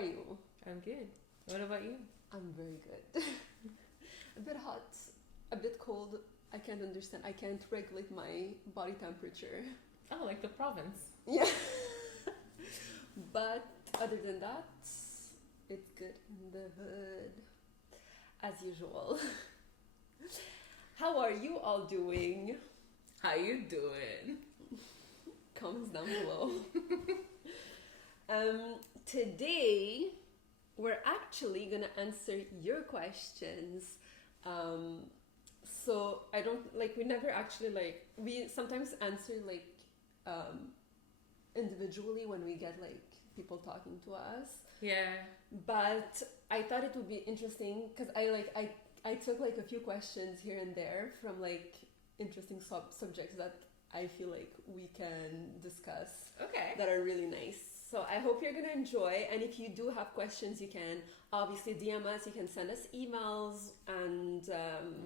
are you? I'm good. What about you? I'm very good. A bit hot, a bit cold. I can't understand. I can't regulate my body temperature. Oh, like the province. Yeah. But other than that, it's good in the hood. As usual. How are you all doing? How you doing? Comments down below. Today, we're actually gonna answer your questions. So I don't we never actually we sometimes answer individually when we get people talking to us. Yeah. But I thought it would be interesting because I took a few questions here and there from interesting subjects that I feel like we can discuss. Okay. That are really nice. So I hope you're gonna enjoy. And if you do have questions, you can obviously DM us. You can send us emails and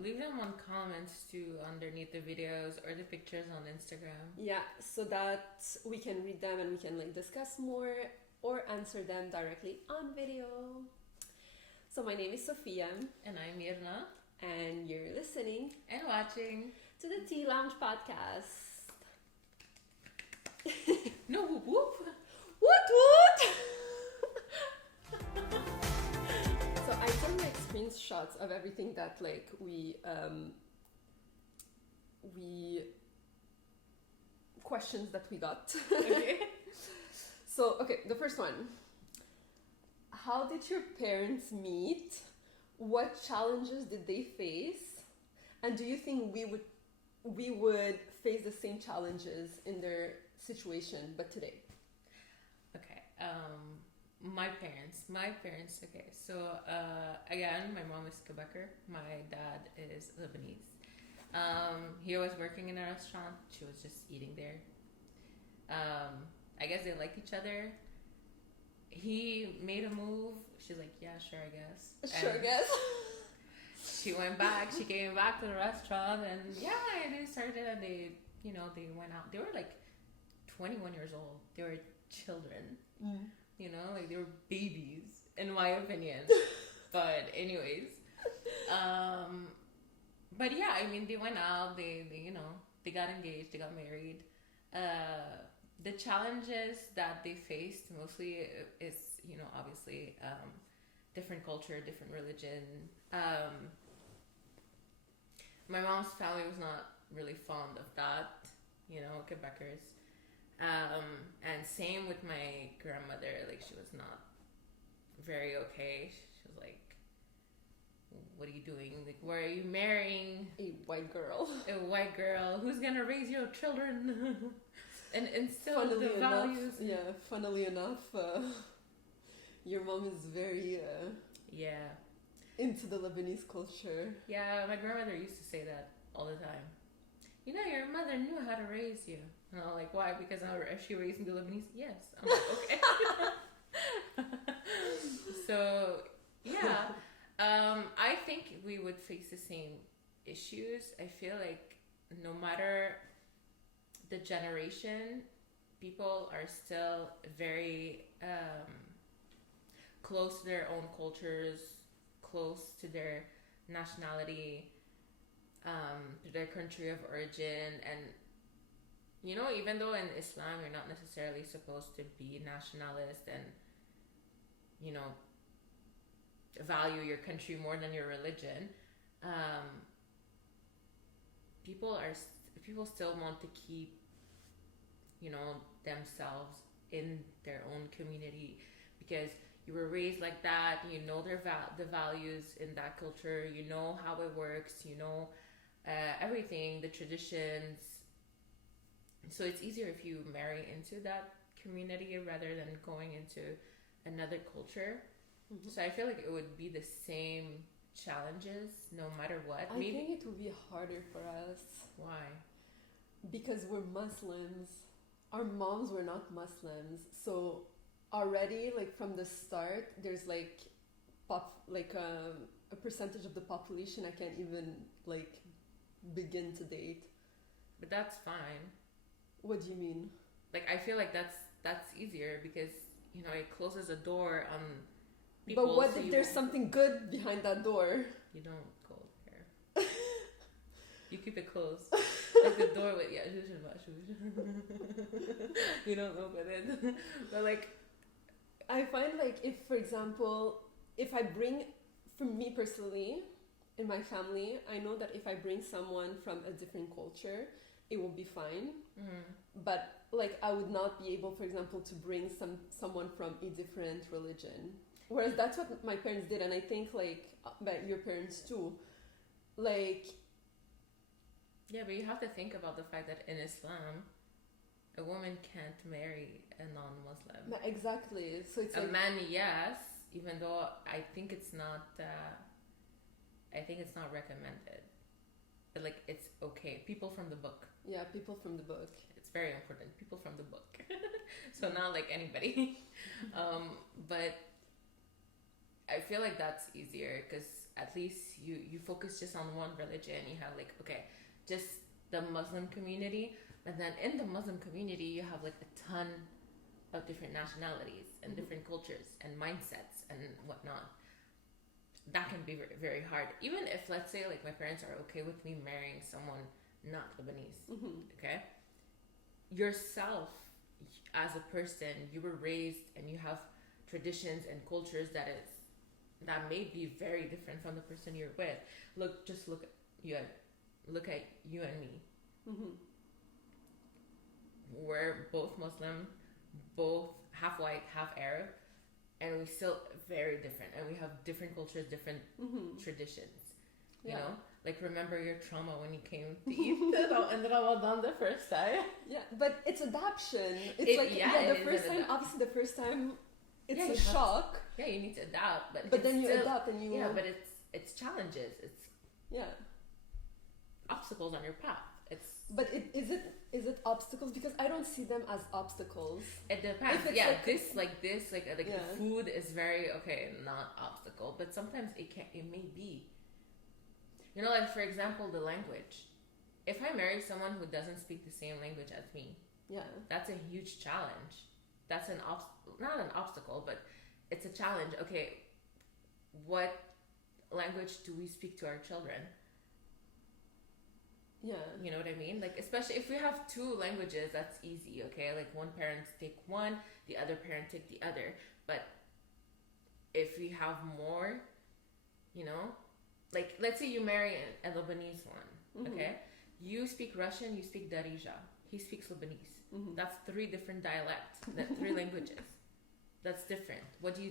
leave them on comments too underneath the videos or the pictures on Instagram. Yeah, so that we can read them and we can discuss more or answer them directly on video. So my name is Sophia. And I'm Mirna. And you're listening and watching to the Tea Lounge podcast. No whoop whoop. What? So I took screenshots of everything that we questions that we got. Okay. So the first one. How did your parents meet? What challenges did they face? And do you think we would face the same challenges in their situation but today? Okay. My parents. Okay. So again, my mom is Quebecer. My dad is Lebanese. He was working in a restaurant. She was just eating there. I guess they liked each other. He made a move. She's like, yeah, sure, I guess. Sure, I guess. She went back. She came back to the restaurant, and they started. And they went out. They were 21 years old. They were children. Mm. They were babies, in my opinion. But anyways, but yeah, I mean, they went out. They got engaged. They got married. The challenges that they faced mostly is, obviously, different culture, different religion. My mom's family was not really fond of that, Quebecers. And same with my grandmother, she was not very okay. She was like, what are you doing? Why are you marrying a white girl? A white girl who's gonna raise your children and instill funnily the enough, values. Yeah, funnily enough, your mom is very into the Lebanese culture. Yeah, my grandmother used to say that all the time. Your mother knew how to raise you. And I'm like, why? Because she raised me Lebanese? Yes. I'm like, okay. So, yeah. I think we would face the same issues. I feel like no matter the generation, people are still very close to their own cultures, close to their nationality, to their country of origin. And even though in Islam you're not necessarily supposed to be nationalist and value your country more than your religion, people still want to keep themselves in their own community because you were raised like that. The values in that culture. How it works. Everything, the traditions. So it's easier if you marry into that community rather than going into another culture. Mm-hmm. So I feel like it would be the same challenges no matter what. I think it would be harder for us. Why? Because we're Muslims. Our moms were not Muslims. So already, from the start, there's a percentage of the population I can't even begin to date. But that's fine. What do you mean? I feel like that's easier because it closes a door on people. But what so if you there's won't- something good behind that door? You don't go there. You keep it closed. Like the door with you don't open it. But like, I find like if, for example, if I bring, for me personally, in my family, I know that if I bring someone from a different culture, it will be fine. But like I would not be able, for example, to bring someone from a different religion. Whereas that's what my parents did, and I think like but your parents too. Like, yeah, but you have to think about the fact that in Islam, a woman can't marry a non-Muslim. exactly. So it's A like, man, yes, even though I think it's not. I think it's not recommended. But like, it's okay. People from the book. yeah, people from the book. It's very important. People from the book. So not like anybody. But I feel like that's easier because at least you focus just on one religion. You have like, okay, just the Muslim community. But then in the Muslim community, you have like a ton of different nationalities and different cultures and mindsets and whatnot. That can be very, very hard. Even if, let's say, like my parents are okay with me marrying someone not Lebanese, okay? Yourself, as a person, you were raised and you have traditions and cultures that may be very different from the person you're with. Look at you and me. We're both Muslim, both half white, half Arab, and we still very different, and we have different cultures, different traditions. You know, like remember your trauma when you came to eat in Ramadan the first time. Yeah, but it's adaptation. It's the first time. Obviously, the first time, it's a shock. You need to adapt, but then you adapt and you. Yeah, but it's challenges. It's obstacles on your path. But is it obstacles? Because I don't see them as obstacles. It depends. Food is very not obstacle, but sometimes it may be. You know, like for example, the language. If I marry someone who doesn't speak the same language as me, that's a huge challenge. That's not an obstacle, but it's a challenge. Okay, what language do we speak to our children? Yeah. You know what I mean? Like, especially if we have two languages, that's easy, okay? Like, one parent take one, the other parent take the other. But if we have more, you know, like, let's say you marry a Lebanese one, okay? You speak Russian, you speak Darija. He speaks Lebanese. That's 3 different dialects, 3 languages. That's different. What do?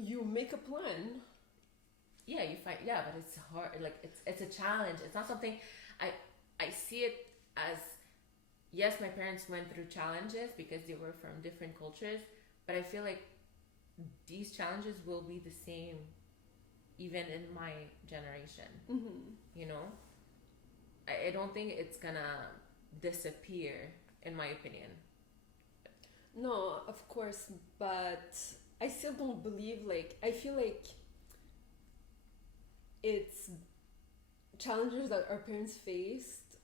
You make a plan. Yeah, you find but it's hard. Like it's a challenge. It's not something I see it as. Yes, my parents went through challenges because they were from different cultures, but I feel like these challenges will be the same, even in my generation. You know, I don't think it's gonna disappear, in my opinion. No, of course, but I still don't believe. Like, I feel like it's challenges that our parents faced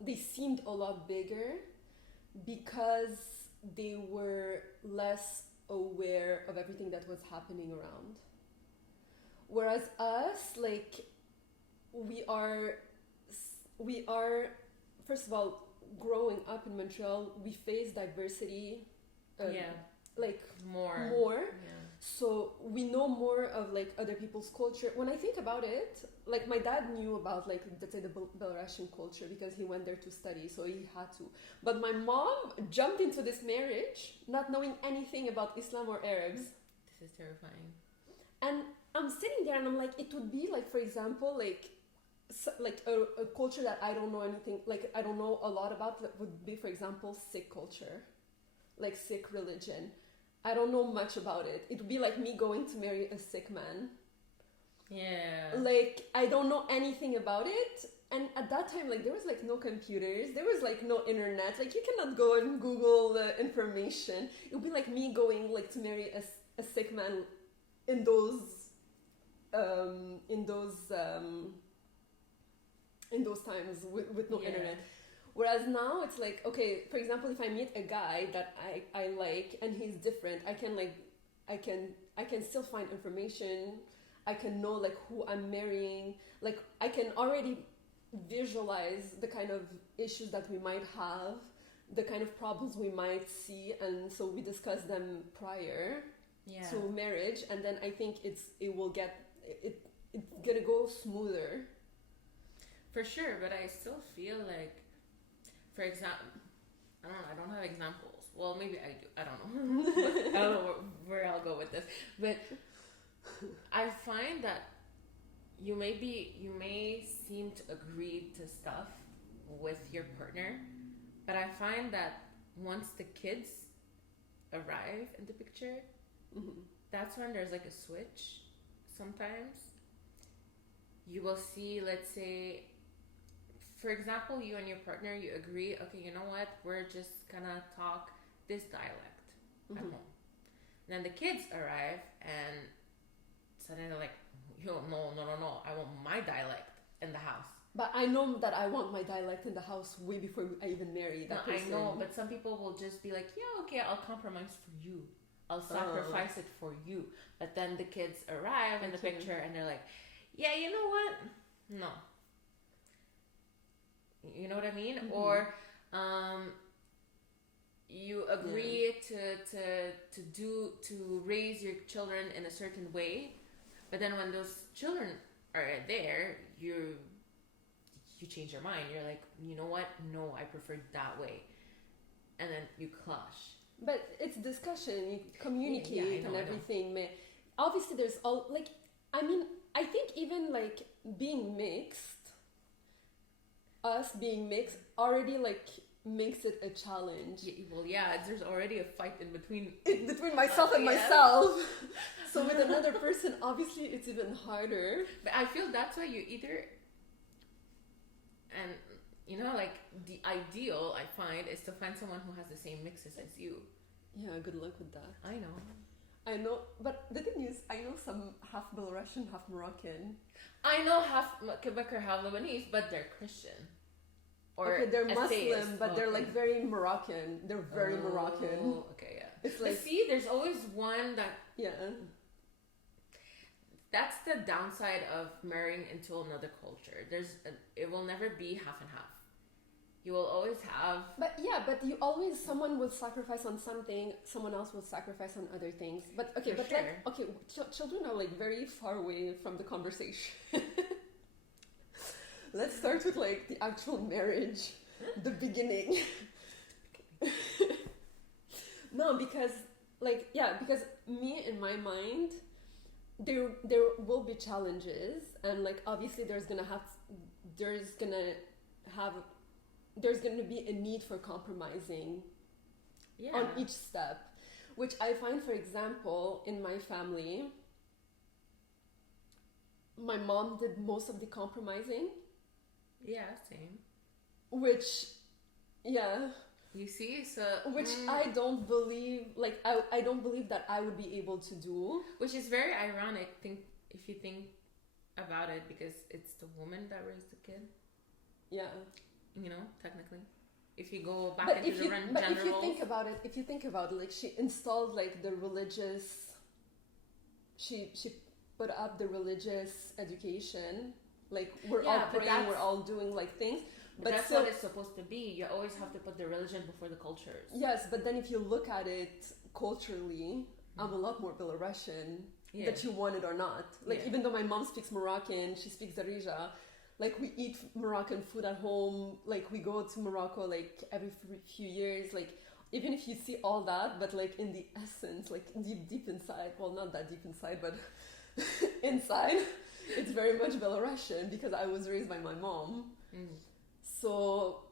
they seemed a lot bigger because they were less aware of everything that was happening around. Whereas us, like, we are first of all, growing up in Montreal, we face diversity like more. Yeah. So we know more of like other people's culture. When I think about it, like my dad knew about like let's say the Belarusian culture because he went there to study, so he had to. But my mom jumped into this marriage not knowing anything about Islam or Arabs. This is terrifying. And I'm sitting there and I'm like, it would be like, for example, like a culture that I don't know anything, like I don't know a lot about, would be, for example, Sikh culture, like Sikh religion. I don't know much about it. It would be like me going to marry a Sikh man. Yeah. Like, I don't know anything about it. And at that time, like, there was like no computers. There was like no internet. Like, you cannot go and Google the information. It would be like me going like to marry a Sikh man in those times with no internet. Whereas now it's like, okay, for example, if I meet a guy that I like and he's different, I can still find information. I can know like who I'm marrying. Like I can already visualize the kind of issues that we might have, the kind of problems we might see, and so we discuss them prior to marriage, and then I think it's gonna go smoother. For sure, but I still feel like, for example, I don't have examples. Well, maybe I do. I don't know. I don't know where I'll go with this. But I find that you may seem to agree to stuff with your partner, but I find that once the kids arrive in the picture, that's when there's like a switch. Sometimes you will see, let's say, for example, you and your partner, you agree, okay, you know what, we're just gonna talk this dialect at home. And then the kids arrive and suddenly they're like, yo, no, I want my dialect in the house. But I know that I want my dialect in the house way before I even marry that person. I know, but some people will just be like, yeah, okay, I'll compromise for you. I'll sacrifice it for you. But then the kids arrive in the picture and they're like, yeah, you know what? No. You know what I mean? Or you agree to raise your children in a certain way, but then when those children are there, you change your mind. You're like, you know what? No, I prefer it that way. And then you clash. But it's discussion, you communicate and everything. Obviously, there's all, like, I mean, I think even, like, us being mixed already, like, makes it a challenge. There's already a fight in between myself and myself. So with another person, obviously, it's even harder. But I feel that's why you either, and you know, like the ideal I find is to find someone who has the same mixes as you. Yeah, good luck with that. I know, but the thing is, I know some half Belarusian, half Moroccan. I know half Quebecer, half Lebanese, but they're Christian. Or okay, they're Muslim, but they're like very Moroccan. They're very Moroccan. Okay, yeah. It's like, see, there's always one that. Yeah. That's the downside of marrying into another culture. It will never be half and half. You will always have. But someone will sacrifice on something, someone else will sacrifice on other things. But okay, children are like very far away from the conversation. Let's start with like the actual marriage, the beginning. No, because me in my mind, there will be challenges, and like obviously there's gonna be a need for compromising on each step, which I find, for example, in my family, my mom did most of the compromising. Yeah, same. Which, yeah. You see, so which I don't believe. Like I don't believe that I would be able to do. Which is very ironic. If you think about it, because it's the woman that raised the kid. Yeah. You know, technically, if you go back into the gender roles. But if you think about it, like she installed like the religious. She put up the religious education. Like we're all praying, we're all doing like things. But that's what it's supposed to be. You always have to put the religion before the cultures. Yes, but then if you look at it culturally, I'm a lot more Belarusian, that you want it or not. Like even though my mom speaks Moroccan, she speaks Darija. Like we eat Moroccan food at home. Like we go to Morocco like every few years. Like even if you see all that, but like in the essence, like deep inside. Well, not that deep inside, but inside. It's very much Belarusian because I was raised by my mom. So,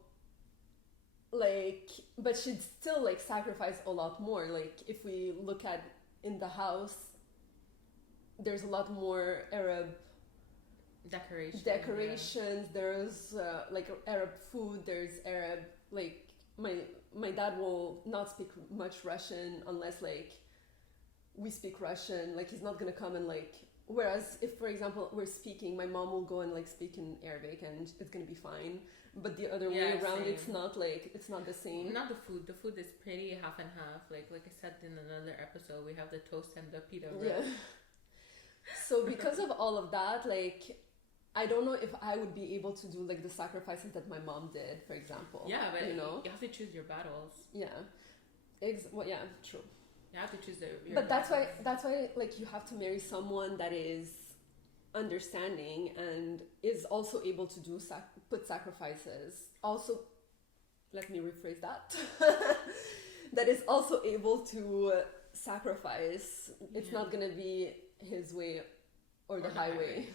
like, but she'd still, like, sacrifice a lot more. Like, if we look at in the house, there's a lot more Arab decorations. There's, like, Arab food. There's Arab, like, my dad will not speak much Russian unless, like, we speak Russian. Like, he's not gonna come and, like... Whereas if, for example, we're speaking, my mom will go and like speak in Arabic and it's gonna be fine. but the other way Yeah, around, same. it's not the same. Not the food. The food is pretty half and half. Like I said in another episode, we have the toast and the pita bread. Yeah. So because of all of that, like, I don't know if I would be able to do like the sacrifices that my mom did, for example. Yeah, but you know, you have to choose your battles. yeah, well, yeah, true. You have to choose your But battles. that's why like you have to marry someone that is understanding and is also able to do put sacrifices. Also, let me rephrase that. That is also able to sacrifice. It's Yeah. not gonna be his way or the highway.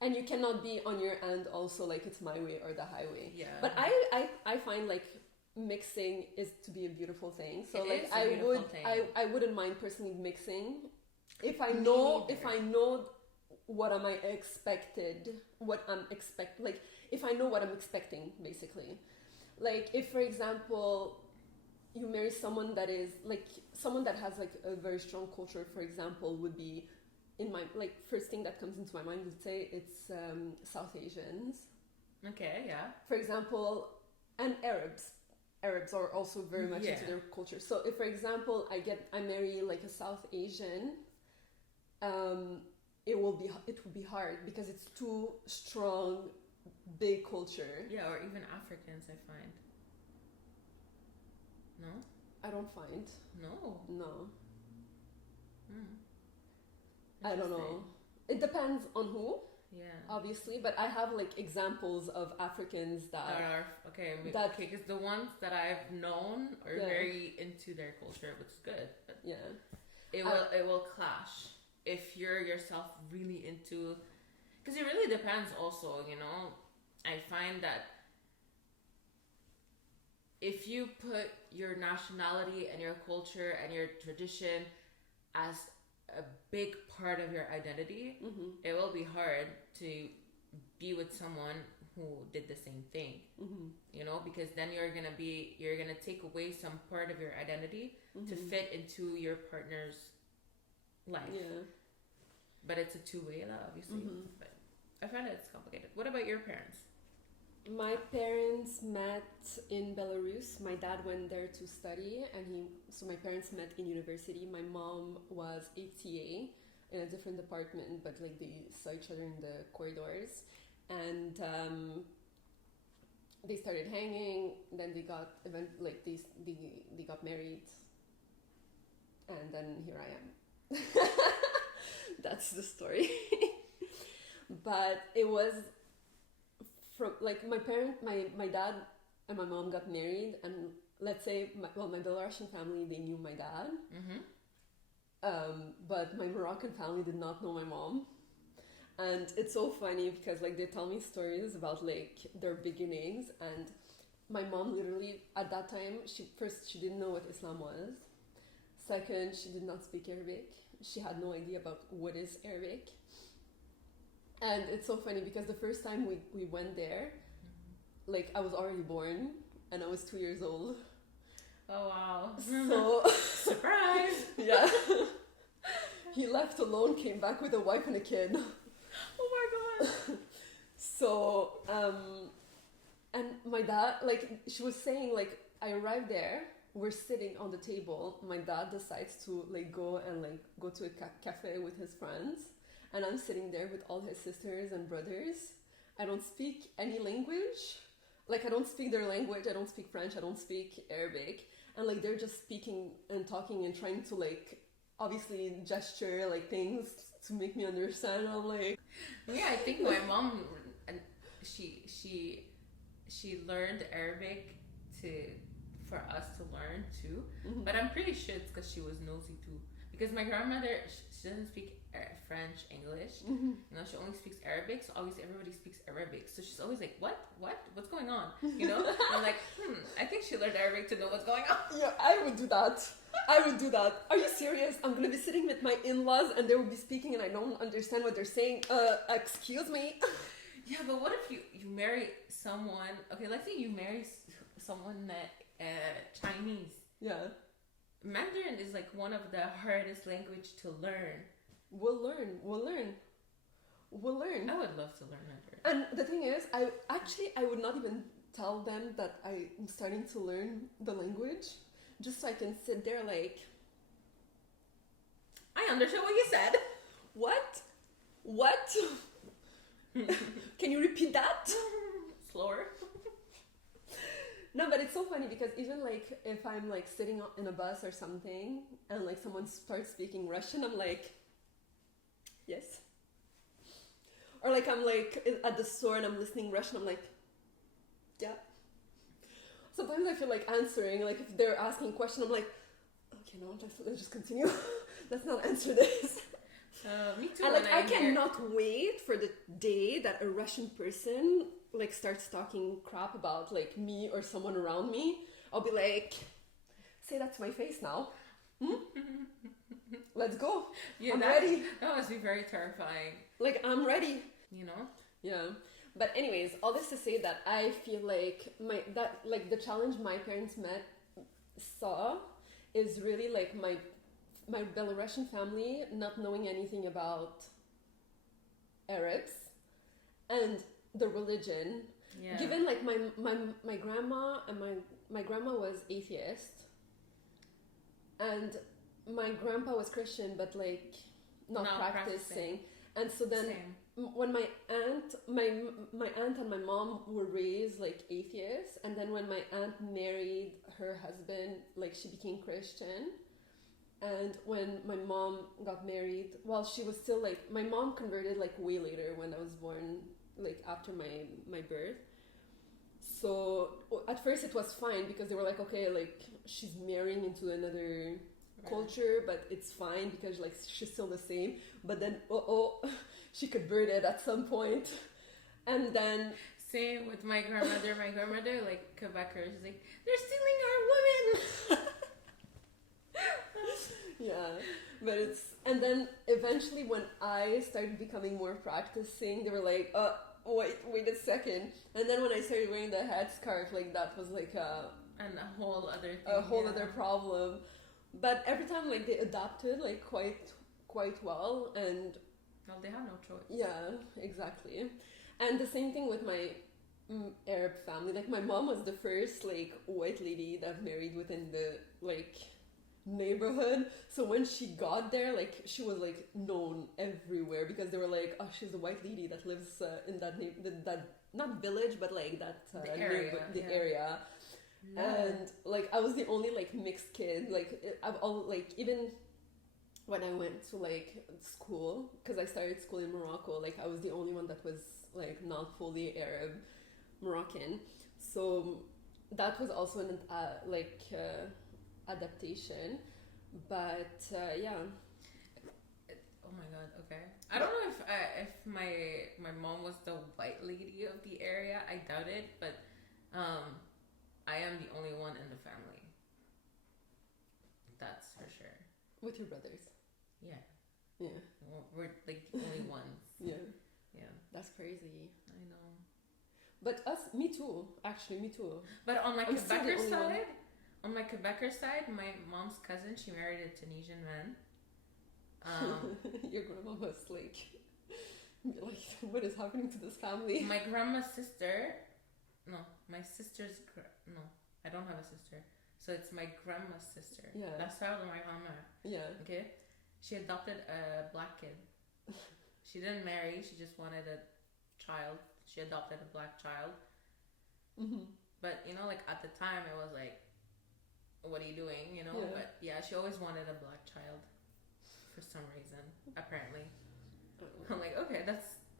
And you cannot be on your end also like it's my way or the highway. Yeah. But I find like mixing is to be a beautiful thing. So It like is a beautiful thing. I wouldn't mind personally mixing if I Me know neither. what am I expected, what I'm like if I know what I'm expecting basically. Like if for example you marry someone that is like someone that has like a very strong culture, for example, would be in my like first thing that comes into my mind would say it's South Asians, Okay, yeah. for example, and Arabs are also very much Yeah. into their culture. So if for example I marry like a South Asian, it will be hard because it's too strong, big culture. Yeah, or even Africans, I find. No? I don't find. No. Hmm. I don't know. It depends on who, Yeah. obviously, but I have like examples of Africans That that are okay. that- Okay, because the ones that I've known are Yeah. very into their culture, which is good. But yeah. it will clash if you're yourself really into, because it really depends. Also, you know, I find that if you put your nationality and your culture and your tradition as a big part of your identity, Mm-hmm. it will be hard to be with someone who did the same thing. Mm-hmm. You know, because then you're gonna take away some part of your identity to fit into your partner's life. Yeah. But it's a two-way, obviously. Mhm. But I find it's complicated. What about your parents? My parents met in Belarus. My dad went there to study, and so my parents met in university. My mom was a TA in a different department, but like they saw each other in the corridors, and they started hanging. Then they got they got married, and then here I am. That's the story. But it was from like my dad and my mom got married, and let's say my Belarusian family, they knew my dad, but my Moroccan family did not know my mom. And it's so funny because like they tell me stories about like their beginnings, and my mom literally at that time she didn't know what Islam was. Second, she did not speak Arabic. She had no idea about what is Arabic. And it's so funny because the first time we went there, like I was already born and I was 2 years old. Oh wow! So Surprise! yeah, he left alone, came back with a wife and a kid. Oh my god! So and my dad, like she was saying, like I arrived there, we're sitting on the table. My dad decides to like go to a cafe with his friends. And I'm sitting there with all his sisters and brothers. I don't speak any language. Like, I don't speak their language. I don't speak French. I don't speak Arabic. And, like, they're just speaking and talking and trying to, like, obviously gesture, like, things to make me understand. I'm like... Yeah, I think my mom, she learned Arabic for us to learn, too. Mm-hmm. But I'm pretty sure it's because she was nosy, too. Because my grandmother, she doesn't speak French, English. Mm-hmm. You know, she only speaks Arabic, so always everybody speaks Arabic. So she's always like, what's going on? You know? I'm like, I think she learned Arabic to know what's going on. Yeah, I would do that. Are you serious? I'm gonna be sitting with my in-laws and they will be speaking and I don't understand what they're saying. Excuse me. Yeah, but what if you marry someone, okay, let's say you marry someone that Chinese. Yeah. Mandarin is like one of the hardest language to learn. We'll learn. we'll learn. I would love to learn Mandarin. And the thing is, I would not even tell them that I'm starting to learn the language, just so I can sit there like, I understood what you said. What? Can you repeat that? Slower. No, but it's so funny because even like if I'm like sitting in a bus or something and like someone starts speaking Russian, I'm like, yes. Or like I'm like at the store and I'm listening Russian, I'm like, yeah. Sometimes I feel like answering, like if they're asking a question, I'm like, okay, no, let's just continue. Let's not answer this. Me too. And like I cannot wait for the day that a Russian person like starts talking crap about like me or someone around me. I'll be like, say that to my face now. Let's go. Yeah, I'm ready. That must be very terrifying. Like I'm ready. You know? Yeah. But anyways, all this to say that I feel like the challenge my parents saw is really like my Belarusian family not knowing anything about Arabs and the religion. Yeah. Given like my grandma and my grandma was atheist and my grandpa was Christian but like not practicing. And so then when my aunt and my mom were raised like atheists, and then when my aunt married her husband, like she became Christian. And when my mom got married, well, she was still like, my mom converted like way later when I was born, like after my birth. So at first it was fine because they were like, okay, like she's marrying into another culture, but it's fine because like she's still the same. But then, she converted at some point. And then... Same with my grandmother. My grandmother, like Quebecer, she's like, they're stealing our women! Yeah, but it's... And then eventually when I started becoming more practicing, they were like, wait a second. And then when I started wearing the headscarf, like that was like and a whole other thing. A whole other problem. But every time like they adapted like quite well, and... Well, they have no choice. Yeah, exactly. And the same thing with my Arab family. Like my mom was the first like white lady that I've married within the like neighborhood. So when she got there, like she was like known everywhere because they were like, oh, she's a white lady that lives in that not village but like that the area. Area. No. And like I was the only like mixed kid. Like I've all like even when I went to like school, because I started school in Morocco, like I was the only one that was like not fully Arab Moroccan. So that was also an adaptation. But yeah. Oh my god. Okay. I don't know if my mom was the white lady of the area. I doubt it, but I am the only one in the family. That's for sure. With your brothers? Yeah. Yeah. Well, we're like the only ones. Yeah. Yeah. That's crazy. I know. But me too. Actually, me too. But on my Quebecer side, my mom's cousin, she married a Tunisian man. Your grandma must like, what is happening to this family? My grandma's sister, no, I don't have a sister. So it's my grandma's sister. Yeah. La sœur de ma grand-mère. Yeah. Okay? She adopted a black kid. She didn't marry, she just wanted a child. She adopted a black child. Mm-hmm. But, you know, like at the time it was like, what are you doing? You know? Yeah. But yeah, she always wanted a black child for some reason, apparently. I'm like, okay,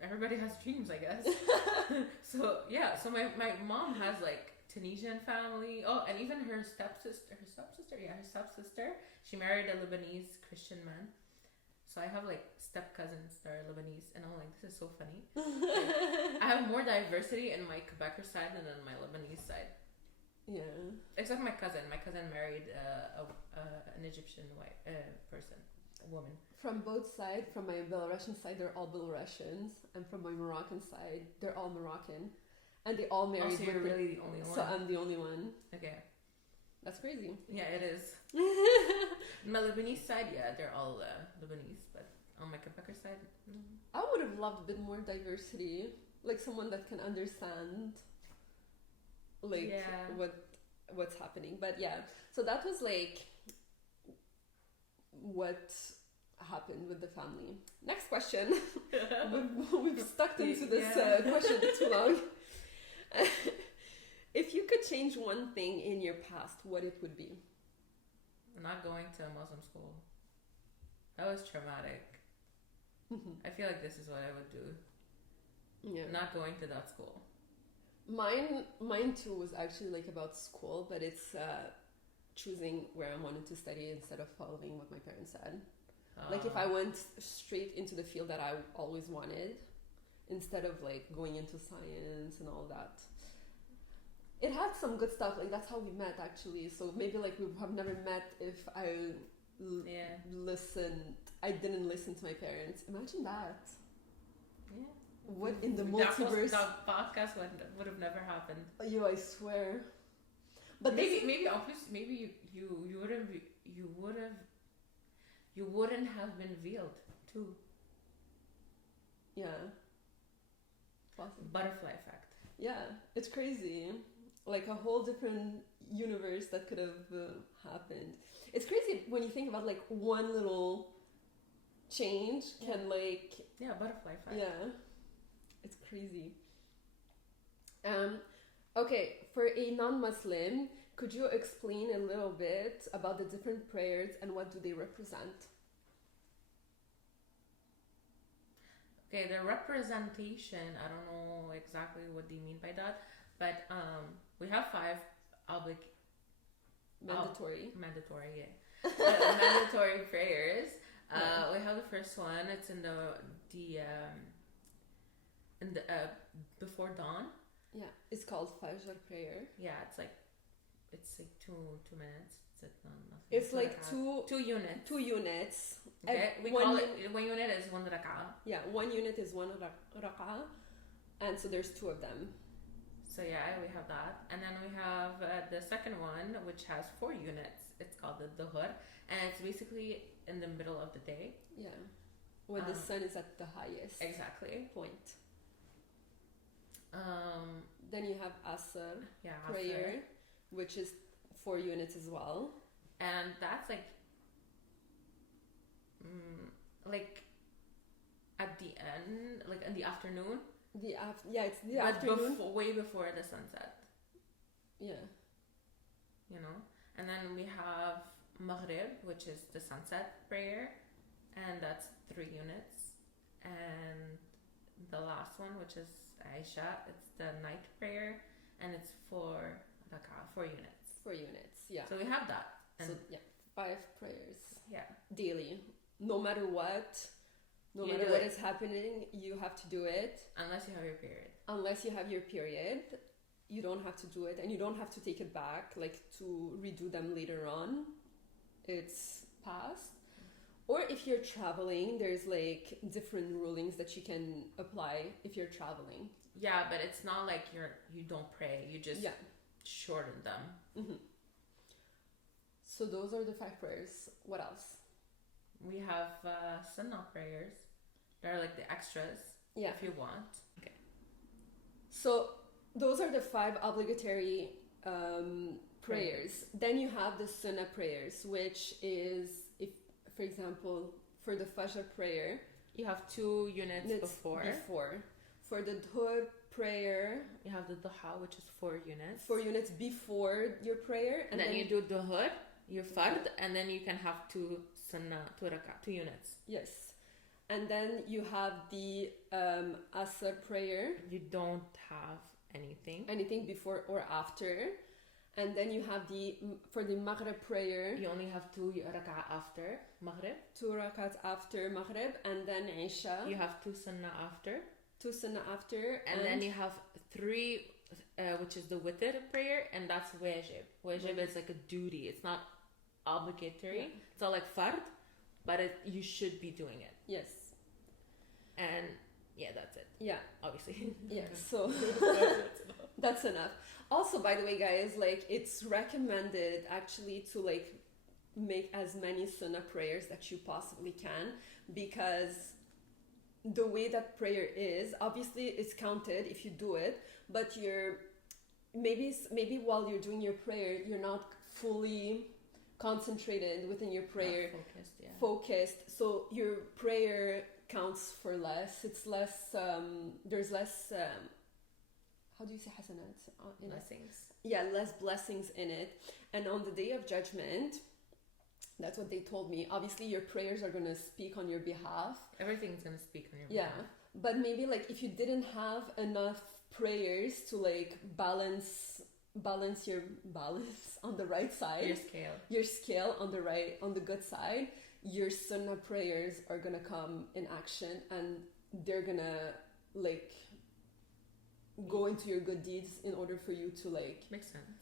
everybody has dreams, I guess. So yeah, so my mom has like Tunisian family. Oh, and even her stepsister, she married a Lebanese Christian man. So I have like step cousins that are Lebanese, and I'm like, this is so funny. Like, I have more diversity in my Quebecer side than on my Lebanese side. Yeah. Except my cousin. My cousin married an Egyptian white person, a woman. From both sides, from my Belarusian side, they're all Belarusians, and from my Moroccan side, they're all Moroccan, and they all married. So you're really the only one. So I'm the only one. Okay. That's crazy. Yeah, it is. My Lebanese side, yeah, they're all Lebanese, but on my Quebecer side, no. I would have loved a bit more diversity, like someone that can understand, like Yeah. what's happening. But yeah, so that was like what happened with the family. Next question. we've stuck into this question too long. If you could change one thing in your past, what it would be? Not going to a Muslim school. That was traumatic. I feel like this is what I would do. Yeah. Not going to that school. Mine too was actually like about school, but it's choosing where I wanted to study instead of following what my parents said. Like if I went straight into the field that I always wanted, instead of like going into science and all that. It had some good stuff, like that's how we met actually. So maybe like we would have never met if I didn't listen to my parents. Imagine that. Yeah. What in the multiverse? That podcast would have never happened. You, I swear. But maybe you wouldn't have been veiled too. Yeah. Possible. Butterfly effect. Yeah, it's crazy. Like a whole different universe that could have happened. It's crazy when you think about like one little change can like butterfly effect. Yeah, it's crazy. Okay, for a non-Muslim, could you explain a little bit about the different prayers and what do they represent? Okay, the representation, I don't know exactly what they mean by that, but we have 5 mandatory mandatory prayers. We have the first one. It's in the before dawn. Yeah, it's called Fajr prayer. Yeah, it's like 2 minutes. Nothing. It's like two units. 2 units. Okay, we call it 1 unit is 1 rak'ah. Yeah, 1 unit is 1 rak'ah, and so there's 2 of them. So yeah, we have that, and then we have the second one, which has 4 units. It's called the dhuhr, and it's basically in the middle of the day. Yeah, when the sun is at the highest exactly point. Then you have Asr prayer, which is 4 units as well, and that's like at the end, like in the afternoon. It's the afternoon. Way before the sunset. Yeah. You know? And then we have Maghrib, which is the sunset prayer, and that's 3 units. And the last one, which is Aisha, it's the night prayer, and it's 4 rak'ah, 4 units. 4 units, yeah. So we have that. And so, 5 prayers. Yeah. Daily. No matter what. No matter what is happening, you have to do it. Unless you have your period. Unless you have your period, you don't have to do it, and you don't have to take it back, like to redo them later on. It's past. Or if you're traveling, there's like different rulings that you can apply if you're traveling. Yeah, but it's not like you don't pray. You just shorten them. Mm-hmm. So those are the 5 prayers. What else? We have sunnah prayers. They're like the extras. Yeah. If you want. Okay. So those are the 5 obligatory prayers. Then you have the sunnah prayers, which is, if, for example, for the Fajr prayer, you have 2 units before. For the Dhuhr prayer, you have the Duha, which is 4 units. 4 units before your prayer, and then you do Dhuhr, your Fard, and then you can have 2 sunnah, 2 rak'ah, 2 units. Yes. And then you have the Asr prayer. You don't have anything before or after. And then you have for the Maghrib prayer, you only have 2 rak'ah after Maghrib. 2 rak'ahs after Maghrib, and then Isha. You have 2 sunnah after. 2 sunnah after. And then you have 3, which is the witr prayer, and that's wajib. Wajib is like a duty. It's not obligatory. Yeah. It's not like fard, but you should be doing it. Yes. And that's it. Yeah. Obviously. Yeah, so that's enough. Also, by the way, guys, like it's recommended actually to like make as many sunnah prayers that you possibly can, because the way that prayer is, obviously it's counted if you do it, but you're maybe while you're doing your prayer, you're not fully concentrated within your prayer, focused, so your prayer counts for less. It's less, there's less, how do you say hasanat? Blessings. Yeah, less blessings in it. And on the day of judgment, that's what they told me. Obviously, your prayers are going to speak on your behalf. Everything's going to speak on your behalf. Yeah, but maybe like if you didn't have enough prayers to like balance your balance on the right side, your scale on the good side, your sunnah prayers are gonna come in action, and they're gonna like go into your good deeds in order for you to like makes sense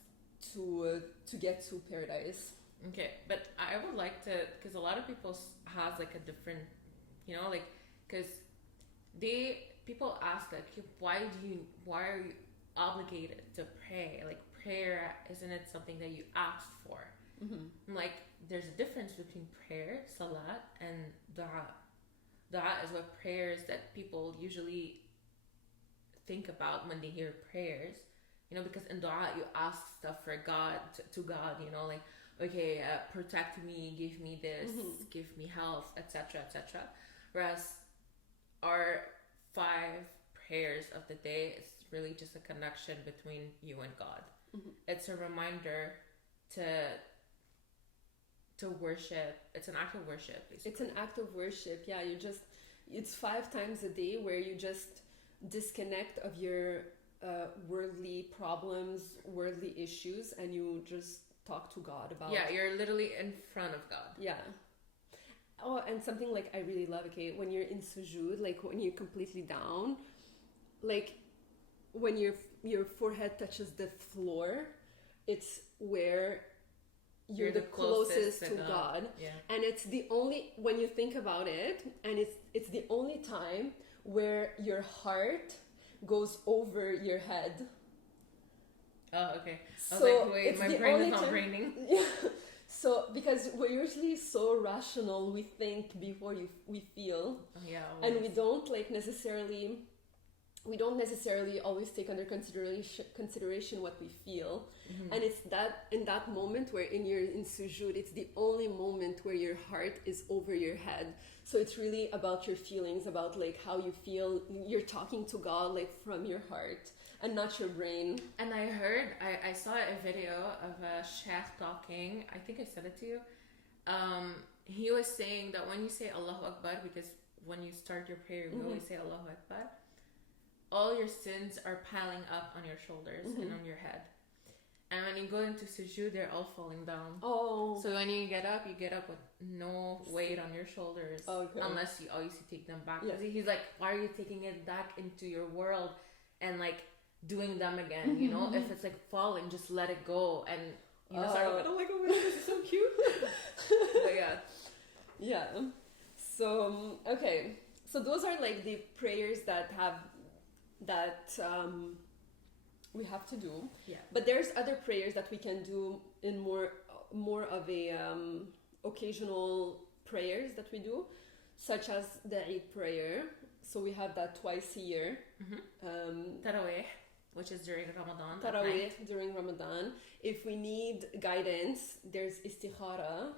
to get to paradise. Okay, but I would like to, because a lot of people has like a different, you know, like, because people ask like, why are you obligated to pray? Like, prayer, isn't it something that you asked for? Mm-hmm. Like, there's a difference between prayer, salat, and dua. Dua is what prayers that people usually think about when they hear prayers, you know, because in dua you ask stuff for God, to God, you know, like, okay, protect me, give me this, give me health, etc., etc. Whereas our 5 prayers of the day is really just a connection between you and God. It's a reminder to worship. It's an act of worship, basically. It's an act of worship. Yeah, it's 5 times a day where you just disconnect of your worldly problems, worldly issues, and you just talk to God about. Yeah, you're literally in front of God. Yeah. Oh, and something like I really love, okay, when you're in sujood, like when you're completely down, like when your forehead touches the floor, it's where you're the closest to God. Yeah. And it's the only, when you think about it, and it's the only time where your heart goes over your head. Oh, okay. I was So like, wait, my the brain only is not time- braining. Yeah. So because we're usually so rational, we think before we feel. Oh, yeah. Always. And we don't necessarily always take under consideration what we feel. And it's that in that moment where you're in sujood, it's the only moment where your heart is over your head. So it's really about your feelings, about like how you feel. You're talking to God like from your heart and not your brain. And I saw a video of a sheikh talking. I think I said it to you. He was saying that when you say Allahu Akbar, because when you start your prayer, you always say Allahu Akbar, all your sins are piling up on your shoulders and on your head. And when you go into sujood, they're all falling down. Oh. So when you get up with no weight on your shoulders. Okay. Unless you obviously take them back. Yeah. He's like, why are you taking it back into your world and like doing them again? You know, if it's like falling, just let it go. And you know, start with, oh my god, this is so cute. But yeah. Yeah. So okay. So those are like the prayers that we have to do. Yeah. But there's other prayers that we can do in more of a occasional prayers that we do, such as the Eid prayer. So we have that twice a year. Tarawih, which is during Ramadan. Tarawih during Ramadan. If we need guidance, there's istikhara.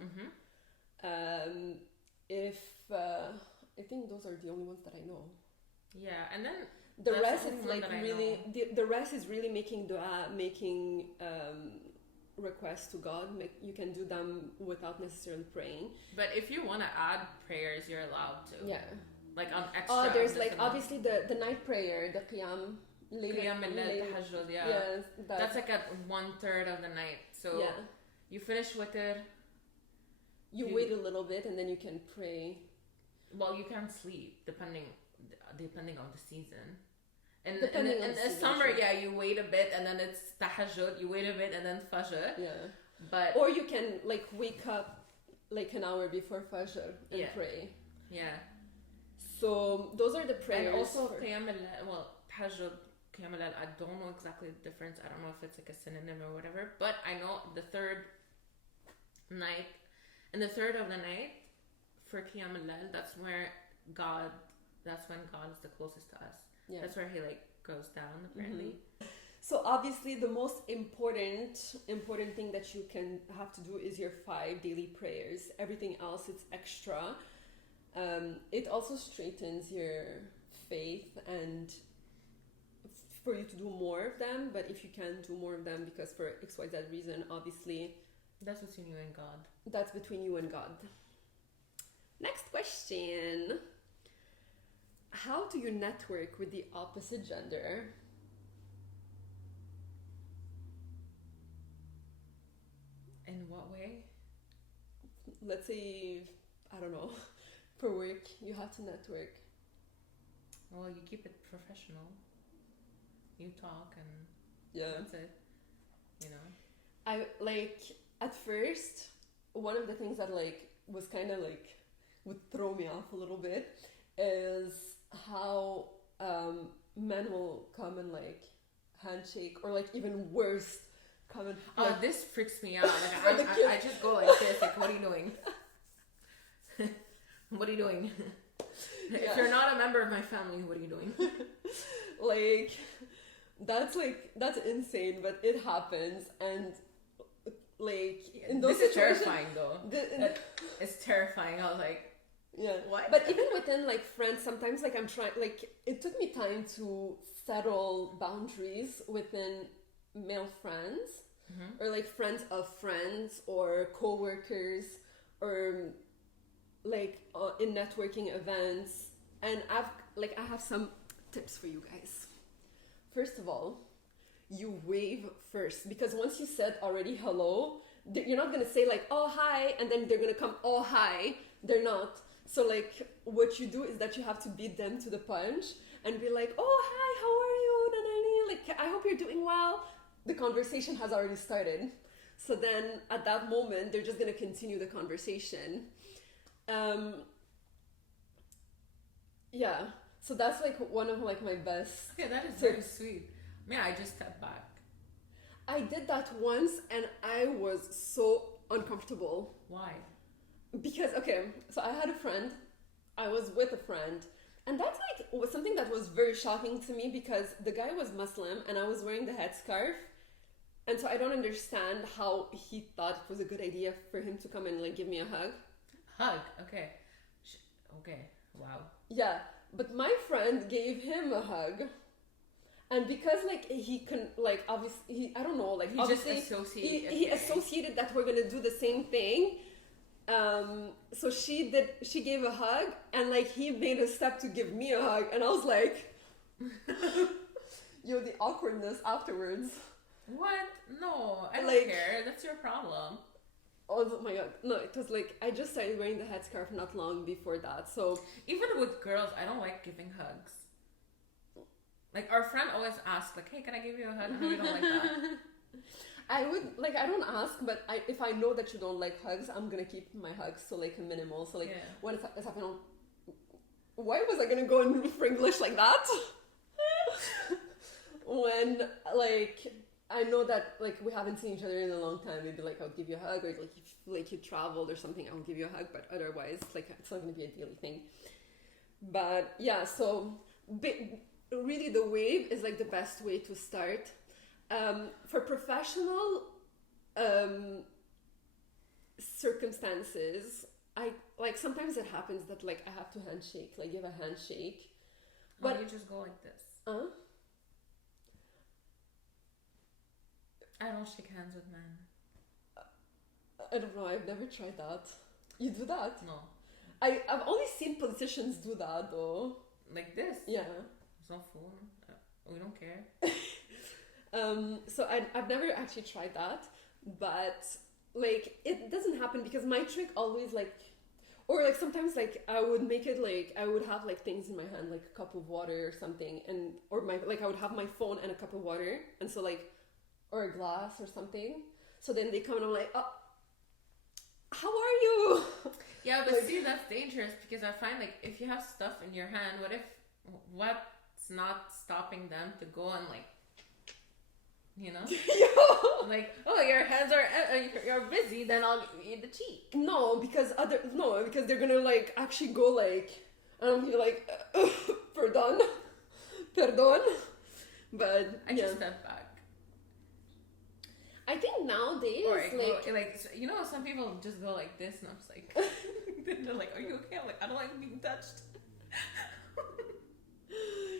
I think those are the only ones that I know. Yeah, and then the rest is like really the rest is really making dua, making requests to God. You can do them without necessarily praying. But if you want to add prayers, you're allowed to. Yeah. Like on extra. Oh, there's like obviously the night prayer, the qiyam. Qiyam al-layl, tahajjud, yeah. Yes, that's like at 1/3 of the night. So yeah. You finish witr. You wait a little bit and then you can pray. Well, you can't sleep depending on the season. In the summer, yeah, you wait a bit and then it's tahajjud. You wait a bit and then fajr. Yeah. But or you can like wake up like an hour before fajr and pray. Yeah. So those are the prayers. And also qiyam tahajjud, qiyam al-layl, I don't know exactly the difference. I don't know if it's like a synonym or whatever. But I know the third night And the third of the night, for Qiyam al-Lail, that's when God is the closest to us. Yeah. That's where he like goes down, apparently. So obviously the most important thing that you can have to do is your 5 daily prayers. Everything else it's extra. It also straightens your faith and for you to do more of them, but if you can't do more of them because for XYZ reason, obviously That's between you and God. that's between you and God. Next question. How do you network with the opposite gender? In what way? Let's say, I don't know, for work, you have to network. Well, you keep it professional. You talk and Yeah. that's it. You know? I like at first one of the things that like was kind of like would throw me off a little bit is how men will come and like handshake or like even worse come and Oh, like, this freaks me out. For Like, the I just go like this. Like, what are you doing? What are you doing? Yeah. If you're not a member of my family, what are you doing? like that's insane, but it happens and like in those This is situations terrifying, though. It's terrifying. I was like, yeah. what? But even within like friends, sometimes like I'm trying like it took me time to settle boundaries within male friends or like friends of friends or co-workers or like in networking events. And I have some tips for you guys. First of all, you wave first because once you said already hello, you're not gonna say like oh hi and then they're gonna come oh hi. They're not. So like what you do is that you have to beat them to the punch and be like oh hi how are you like I hope you're doing well. The conversation has already started. So then at that moment they're just gonna continue the conversation. Yeah. So that's like one of like my best. Okay, that is So- very sweet. I just stepped back. I did that once and I was so uncomfortable. Why? Because okay, so I had a friend, I was with a friend, and that's like was something that was very shocking to me because the guy was Muslim and I was wearing the headscarf, and so I don't understand how he thought it was a good idea for him to come and like give me a hug. Hug. Okay. Okay. Wow. Yeah, but my friend gave him a hug, and because like he can like obviously I don't know like He just obviously associated. he associated that we're gonna do the same thing. So she gave a hug and like he made a step to give me a hug and I was like the awkwardness afterwards. What? No, I don't Like- care. That's your problem. Oh my god, no, it was like I just started wearing the headscarf not long before that, so Even with girls, I don't like giving hugs. Like our friend always asks, like, "Hey, can I give you a hug?" And we don't like that. I would like I don't ask, but if I know that you don't like hugs, I'm gonna keep my hugs so like minimal. So like Yeah. when it's happening, why was I gonna go in for English like that? When like I know that like we haven't seen each other in a long time, maybe like I'll give you a hug, or like if like you traveled or something, I'll give you a hug. But otherwise, like it's not gonna be a daily thing. But yeah, so really the wave is like the best way to start. For professional circumstances, I like sometimes it happens that like I have to handshake, like give a handshake. But But- you just go like this. I don't shake hands with men. I don't know. I've never tried that. You do that? No, I've only seen politicians do that though. like this. Yeah. It's not phone. We don't care. So I've never actually tried that, but like it doesn't happen because my trick always like, or like sometimes like I would make it like I would have like things in my hand like a cup of water or something, and or my like I would have my phone and a cup of water, and so like or a glass or something. So then they come and I'm like, oh, how are you? Yeah, but Like- see, that's dangerous because I find like if you have stuff in your hand, what's not stopping them to go and like You know, Yo! like, oh, your hands are you're busy, then I'll eat the cheek. No, because they're gonna like actually go like, and I'm gonna be like, pardon, pardon. But I just step back. I think nowadays, Or you know, some people just go like this, and I'm just like, they're like, "Are you okay?" I'm like, I don't like being touched.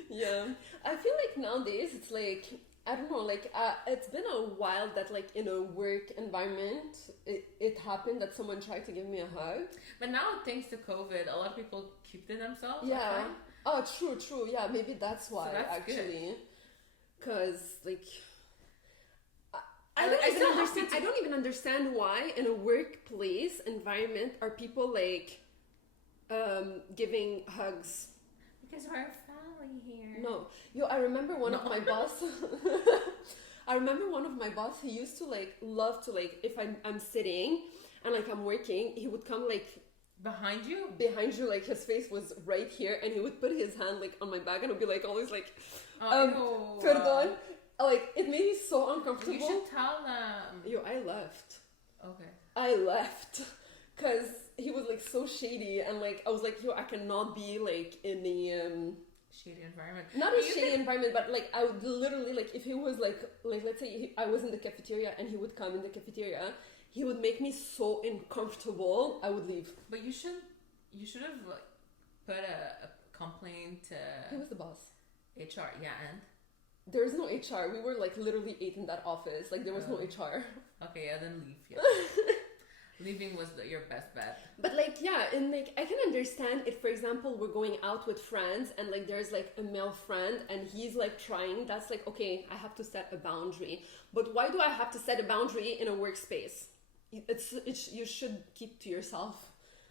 yeah, I feel like nowadays it's like, I don't know, like it's been a while that like in a work environment it happened that someone tried to give me a hug. But now, thanks to COVID, a lot of people keep to themselves. Yeah. I find. Oh, true. Yeah, maybe that's why So that's actually, because like. I I don't even understand why in a workplace environment are people like giving hugs. Because we're a family here. No, I remember one of my boss. I remember one of my boss. He used to like love to like if I'm sitting and like I'm working, he would come like behind you, like his face was right here, and he would put his hand like on my back, and I'd be like always like, pardon. Like it made me so uncomfortable. You should tell them. Yo, I left. Okay. I left because he was like so shady, and like I was like, yo, I cannot be like in the shady environment. Not a shady environment, but like I would literally like if he was like let's say I was in the cafeteria and he would come in the cafeteria, he would make me so uncomfortable. I would leave. But you should have like put a complaint to. He was the boss. HR, yeah, and. There is no HR. We were like literally 8 in that office. Like there was no HR. Okay, yeah, then leave. Yeah. Leaving was your best bet. But like yeah, and like I can understand if, for example, we're going out with friends and like there's like a male friend and he's like trying. That's like okay, I have to set a boundary. But why do I have to set a boundary in a workspace? You should keep to yourself.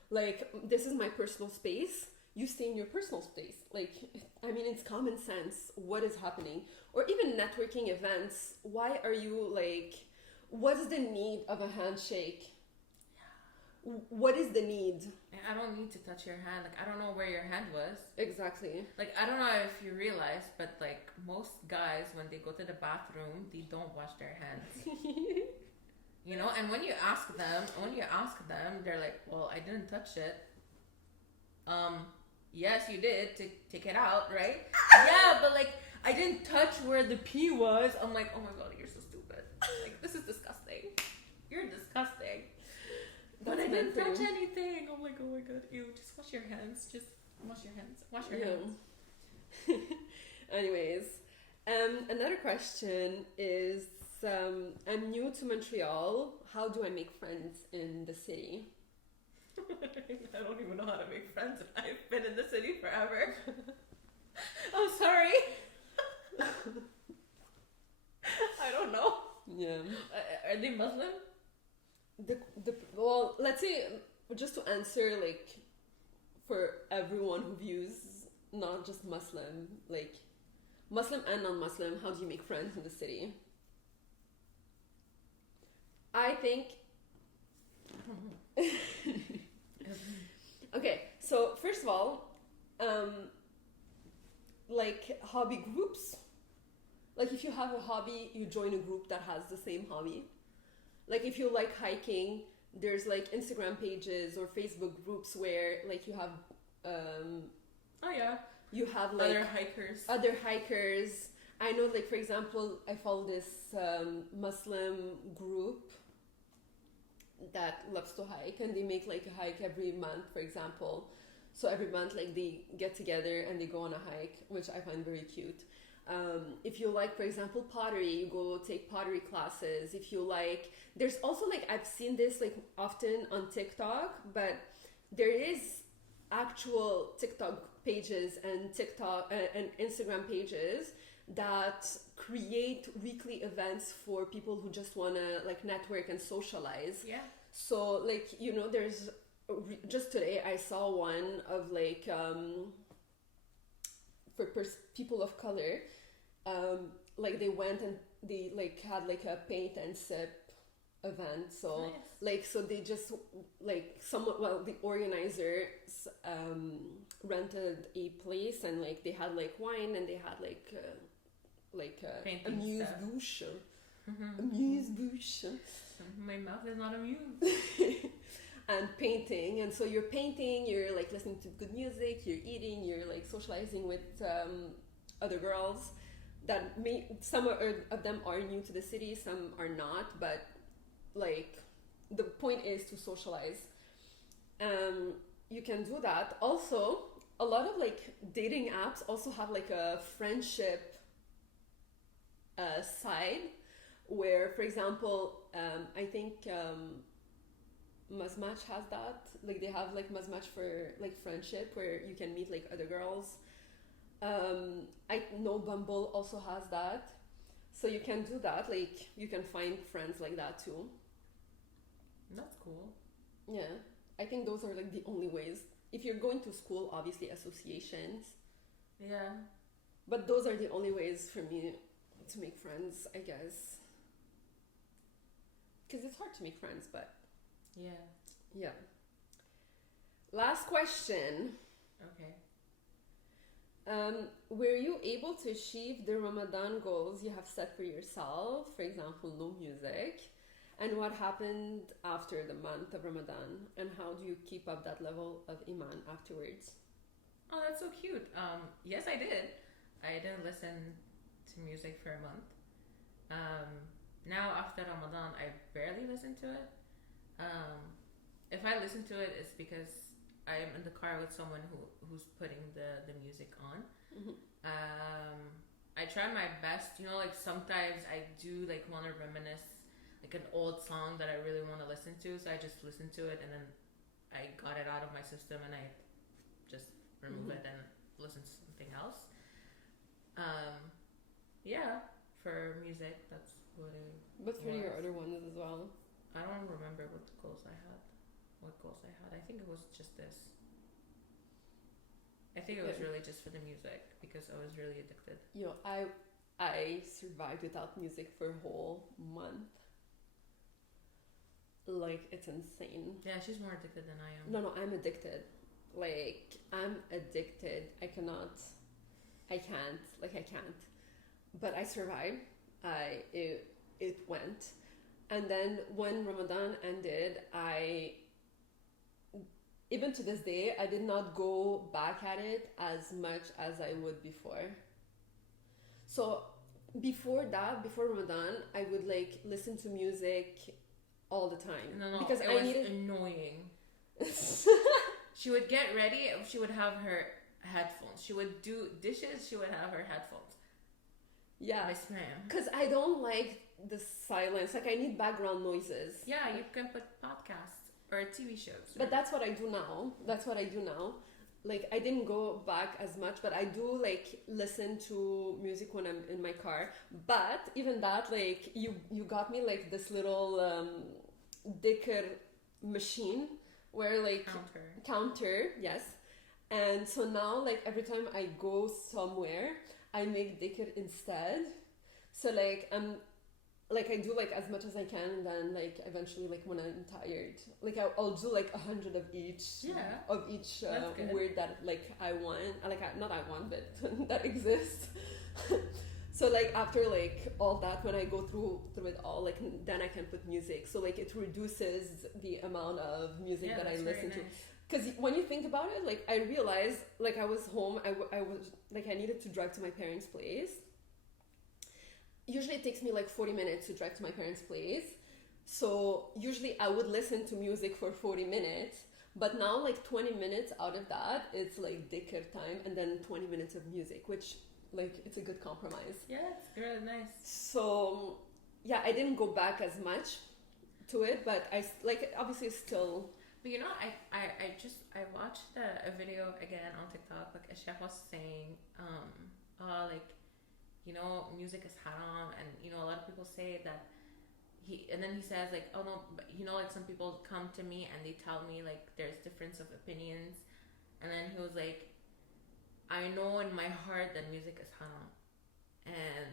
Like this is my personal space. You stay in your personal space. Like, I mean, it's common sense. What is happening? Or even networking events. Why are you like, what's the need of a handshake? What is the need? I don't need to touch your hand. Like, I don't know where your hand was. Exactly. Like, I don't know if you realize, but like most guys, when they go to the bathroom, they don't wash their hands. You know, and when you ask them, they're like, well, I didn't touch it. Yes, you did to take it out, right? Yeah, but like I didn't touch where the pee was. I'm like, oh my god, you're so stupid. Like this is disgusting. You're disgusting. But I didn't touch anything. I'm like, oh my god, ew. Just wash your hands. Just wash your hands. Wash your hands. Anyways, another question is, I'm new to Montreal. How do I make friends in the city? I don't even know how to make friends and I've been in the city forever. I'm sorry. I don't know. Yeah. Are they Muslim? Well, let's say, just to answer, like, for everyone who views not just Muslim, like, Muslim and non-Muslim, how do you make friends in the city? I think... Okay, so first of all, like hobby groups. Like if you have a hobby, you join a group that has the same hobby. Like if you like hiking, there's like Instagram pages or Facebook groups where like you have you have like other hikers. I know, like for example, I follow this Muslim group that loves to hike, and they make like a hike every month, for example. So every month, like they get together and they go on a hike, which I find very cute. If you like, for example, pottery, you go take pottery classes. If you like, there's also like, I've seen this like often on TikTok, but there is actual TikTok pages and TikTok and Instagram pages that create weekly events for people who just want to like network and socialize. Yeah. So like, you know, there's just today I saw one of like for people of color, like they went and they like had like a paint and sip event. So nice. like, so they just like the organizers rented a place, and like they had like wine, and they had like a amuse-bouche. amuse-bouche. My mouth is not amused. And painting, and so you're painting, you're like listening to good music, you're eating, you're like socializing with other girls that some of them are new to the city, some are not, but like the point is to socialize. You can do that. Also, a lot of like dating apps also have like a friendship side where, for example, I think Mazmatch has that. Like they have like Mazmatch for like friendship where you can meet like other girls. I know Bumble also has that. So you can do that. Like you can find friends like that too. That's cool. Yeah. I think those are like the only ways. If you're going to school, obviously associations. Yeah. But those are the only ways for me to make friends, I guess. Because it's hard to make friends, but Yeah. yeah. Last question. Okay. Were you able to achieve the Ramadan goals you have set for yourself? For example, no music. And what happened after the month of Ramadan? And how do you keep up that level of Iman afterwards? Oh, that's so cute. Yes, I did. I didn't listen to music for a month. Now after Ramadan, I barely listen to it. If I listen to it, it's because I am in the car with someone who's putting the music on. Mm-hmm. I try my best. You know, like sometimes I do like want to reminisce like an old song that I really want to listen to, so I just listen to it and then I got it out of my system and I just remove it and listen to something else. Yeah, for music, that's what I. But for your other ones as well. I don't remember what goals I had. I think it was just this. I think it was really just for the music because I was really addicted. You know, I survived without music for a whole month. Like, it's insane. Yeah, she's more addicted than I am. No, I'm addicted. Like, I'm addicted. I can't. But I survived. It went. And then when Ramadan ended, even to this day, I did not go back at it as much as I would before. So before Ramadan, I would like listen to music all the time. No, because it I was needed annoying. She would get ready, she would have her headphones. She would do dishes, she would have her headphones. Yeah. Miss ma'am. Because I don't like the silence. Like, I need background noises. Yeah, you can put podcasts or TV shows. But that's what I do now. Like, I didn't go back as much, but I do like listen to music when I'm in my car. But even that, like, you got me like this little dhikr machine where like counter, yes. And so now, like, every time I go somewhere, I make dhikr instead. So like I do like as much as I can, and then like eventually, like when I'm tired, like I'll do like 100 of each word that like I want, not I want, but that exists. So like after like all that, when I go through it all, like then I can put music. So like it reduces the amount of music that I listen to. Because when you think about it, like I realized, like I was home, I was like I needed to drive to my parents' place. Usually it takes me like 40 minutes to drive to my parents' place. So usually I would listen to music for 40 minutes. But now like 20 minutes out of that, it's like dhikr time and then 20 minutes of music, which like it's a good compromise. Yeah, it's really nice. So yeah, I didn't go back as much to it, but I like obviously still. But you know, I watched a video again on TikTok. Like a chef was saying, like, you know, music is haram, and you know, a lot of people say that and then he says like, oh no, but you know, like some people come to me and they tell me like there's difference of opinions, and then he was like, I know in my heart that music is haram, and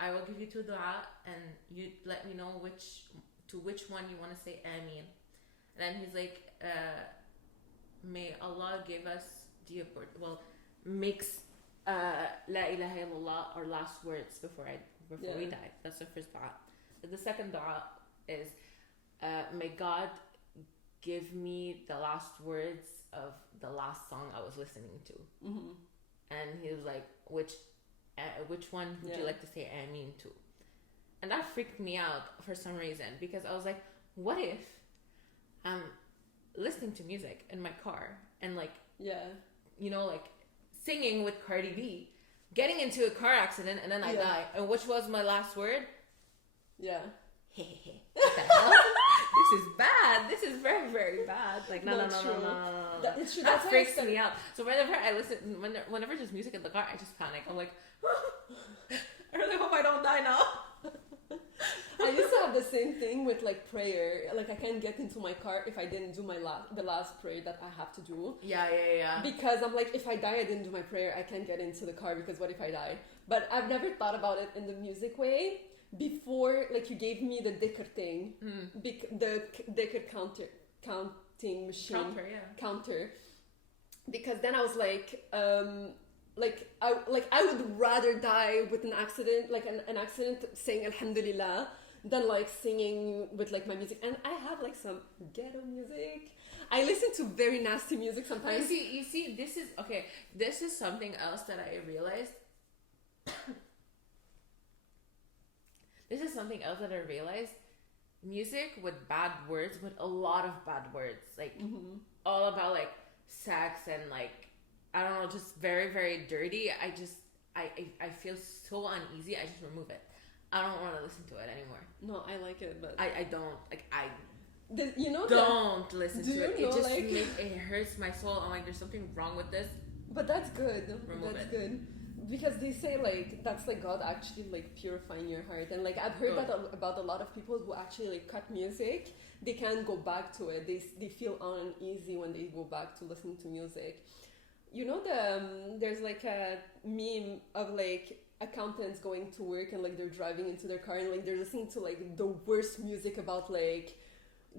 I will give you 2 dua, and you let me know which one you want to say Ameen. And then he's like, may Allah give us the mix La ilaha illallah our last words before we die. That's the first thought. the second dua is, may God give me the last words of the last song I was listening to. Mm-hmm. And he was like, which one would you like to say Ameen to? And that freaked me out for some reason, because I was like, what if I'm listening to music in my car and like, you know, like singing with Cardi B, getting into a car accident, and then I die. And which was my last word? Yeah. What the hell? This is bad. This is very, very bad. Like, no. It's true. That freaks me out. So whenever I listen, whenever there's music in the car, I just panic. I'm like, I really hope I don't die now. I used to have the same thing with like prayer. Like I can't get into my car if I didn't do the last prayer that I have to do. Yeah. Because I'm like, if I die, I didn't do my prayer. I can't get into the car because what if I die? But I've never thought about it in the music way. Before, like you gave me the Dhikr thing, the Dhikr counting machine counter, because then I was like, I would rather die with an accident, like an accident saying Alhamdulillah, than like singing with like my music. And I have like some ghetto music. I listen to very nasty music sometimes. You see, this is okay. This is something else that I realized. This is something else that I realized. Music with bad words, with a lot of bad words, like all about like sex and like, I don't know, just very, very dirty. I feel so uneasy. I just remove it. I don't want to listen to it anymore. No, I like it, but I don't like. don't listen to it. It just it hurts my soul. I'm like, there's something wrong with this. But that's good. Remove that's it. Good. Because they say like that's like God actually like purifying your heart, and like I've heard that about a lot of people who actually like cut music, they can't go back to it. They feel uneasy when they go back to listening to music. You know there's like a meme of like accountants going to work and like they're driving into their car and like they're listening to like the worst music about like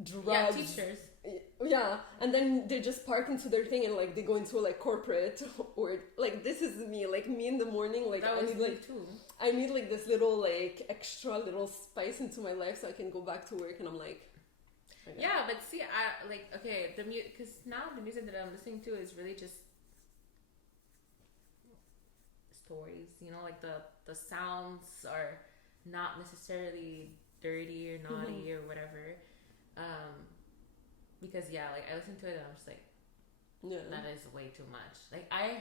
drugs. Yeah, teachers. Yeah, and then they just park into their thing and like they go into like corporate or like this is me in the morning, like that was me too. I need like this little like extra little spice into my life so I can go back to work, and I'm like, okay. Yeah, but see, I like okay the because now the music that I'm listening to is really just stories, you know, like the sounds are not necessarily dirty or naughty or whatever. Because like I listen to it and I'm just like, that is way too much. Like I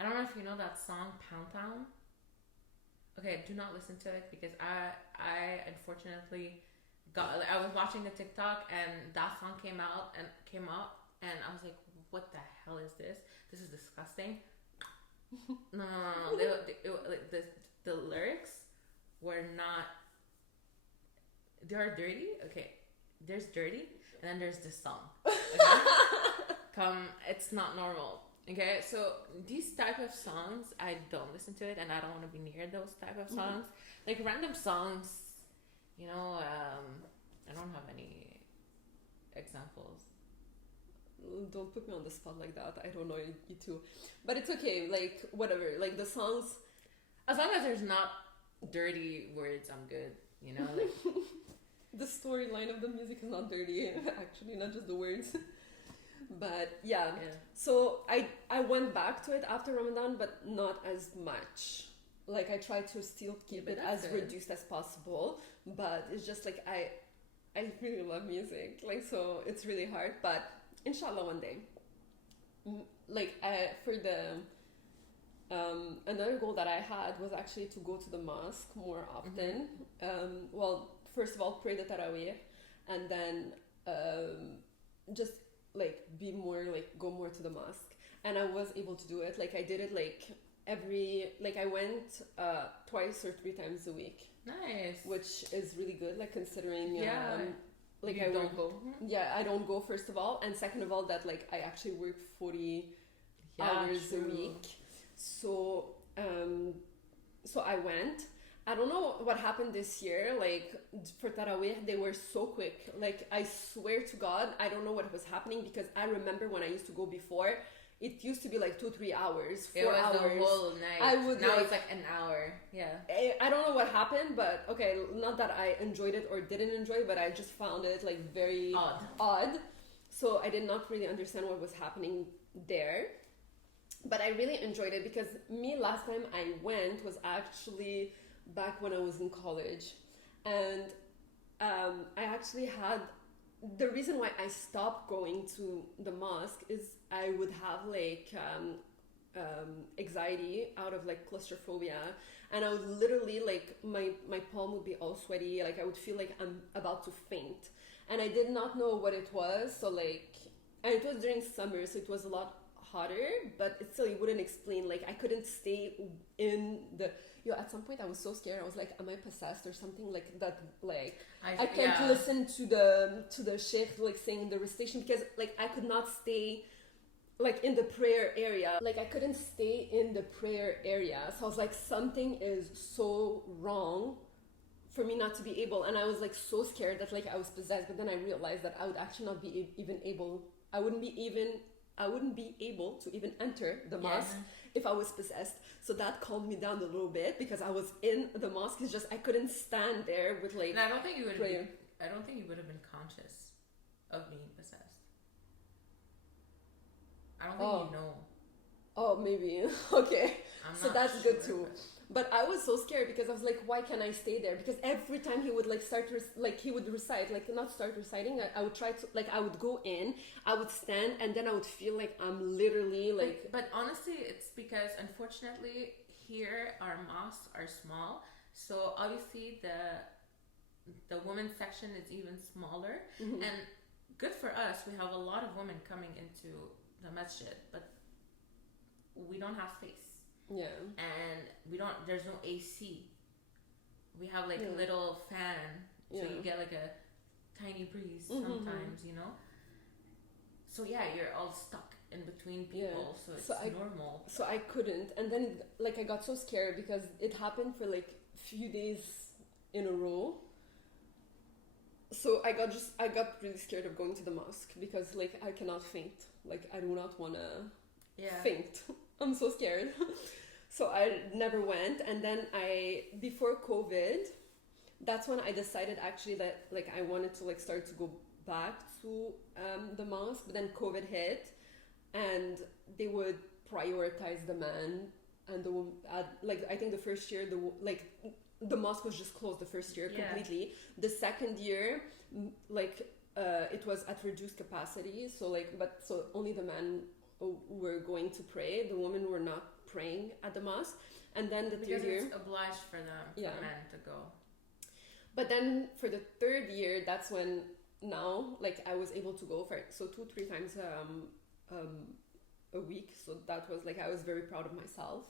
don't know if you know that song Pound Town. Okay, do not listen to it because I unfortunately I was watching the TikTok and that song came up and I was like, what the hell is this? This is disgusting. No. The lyrics were not. They are dirty. Okay, there's dirty, and then there's this song. Okay? It's not normal. Okay, so these type of songs, I don't listen to it, and I don't want to be near those type of songs. Like random songs, you know. I don't have any examples. Don't put me on the spot like that. I don't know you too, but it's okay. Like whatever. Like the songs, as long as there's not dirty words, I'm good. You know, like the storyline of the music is not dirty. Actually, not just the words. But yeah. So I went back to it after Ramadan, but not as much. Like I try to still keep it as reduced as possible. But it's just like I really love music. Like so, it's really hard, but. Inshallah, one day. Like for the another goal that I had was actually to go to the mosque more often. Well, first of all, pray the Taraweeh, and then just like be more like go more to the mosque. And I was able to do it. Like I did it I went twice or 3 times a week. Nice. Which is really good. Like considering like I don't go. Yeah, I don't go first of all, and second of all that like I actually work 40 hours a week. So so I went. I don't know what happened this year. Like for Taraweeh, they were so quick. Like I swear to God, I don't know what was happening because I remember when I used to go before, it used to be like 2-3 hours, 4 It was hours. the whole night. I would now like- it's like an hour. Yeah. I don't know what happened, but okay, not that I enjoyed it or didn't enjoy it, but I just found it like very odd. So I did not really understand what was happening there. But I really enjoyed it because me, last time I went was actually back when I was in college. And I actually had, the reason why I stopped going to the mosque is I would have like anxiety out of like claustrophobia, and I would literally like my palm would be all sweaty, like I would feel like I'm about to faint, and I did not know what it was. So like, and it was during summer, so it was a lot hotter, but it still, it wouldn't explain, like I couldn't stay in the, at some point I was so scared. I was like, am I possessed or something like that? Like I can't listen to the sheikh like saying the recitation, because like I could not stay like in the prayer area. Like I couldn't stay in the prayer area. So I was like, something is so wrong for me not to be able. And I was like so scared that like I was possessed. But then I realized that I would actually not be even able. I wouldn't be able to even enter the mosque if I was possessed. So that calmed me down a little bit, because I was in the mosque. It's just I couldn't stand there with like. And I don't think you would. prayer. I don't think you would have been conscious of being possessed. I don't think you know. Oh, maybe. Okay. So that's good too. But I was so scared because I was like, why can't I stay there? Because every time he would like he would recite, like not start reciting, I would try to, like I would go in, I would stand, and then I would feel like I'm literally like. But honestly, it's because unfortunately here our mosques are small, so obviously the women's section is even smaller, and good for us, we have a lot of women coming into the masjid, but we don't have space. Yeah. And there's no AC. We have like a little fan, so you get like a tiny breeze sometimes, you know? So yeah, you're all stuck in between people, so it's normal. So I couldn't, and then like I got so scared because it happened for like few days in a row. So I got really scared of going to the mosque, because like I cannot faint. Like I do not wanna faint. I'm so scared. So I never went. And then before COVID, that's when I decided actually that like I wanted to like start to go back to the mosque. But then COVID hit, and they would prioritize the man and the woman. Like I think the first year the mosque was just closed the first year completely. The second year, it was at reduced capacity. So so only the men were going to pray. The women were not praying at the mosque. And then the third year, it's obliged for them, for men to go. But then for the third year, that's when now like I was able to go for it. So 2-3 times a week. So that was like, I was very proud of myself.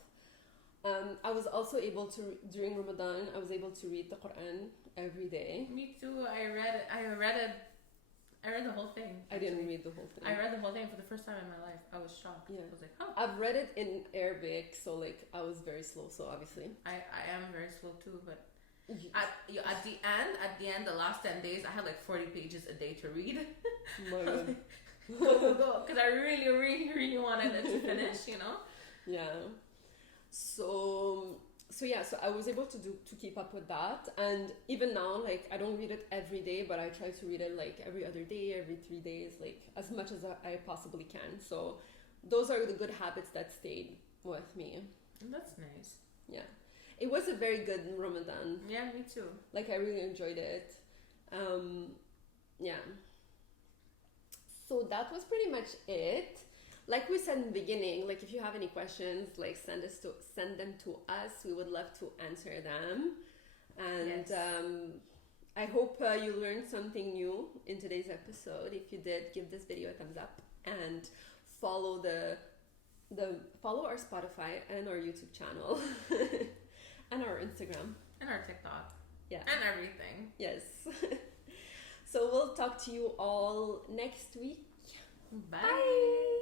I was also able to, during Ramadan, I was able to read the Quran every day. Me too. I read the whole thing. I didn't read the whole thing. I read the whole thing for the first time in my life. I was shocked. Yeah. I was like, oh. I've read it in Arabic, so like I was very slow. So obviously, I am very slow too. But at the end, the last 10 days, I had like 40 pages a day to read. My God. Go, because I really, really, really wanted it to finish. You know. Yeah. So I was able to keep up with that, and even now, like I don't read it every day, but I try to read it like every other day, every 3 days, like as much as I possibly can. So those are the good habits that stayed with me. That's nice. Yeah, it was a very good Ramadan. Yeah, me too. Like I really enjoyed it. Yeah. So that was pretty much it. Like we said in the beginning, like if you have any questions, like send them to us. We would love to answer them. And I hope you learned something new in today's episode. If you did, give this video a thumbs up, and follow follow our Spotify and our YouTube channel and our Instagram and our TikTok. Yeah. And everything. Yes. So we'll talk to you all next week. Bye. Bye.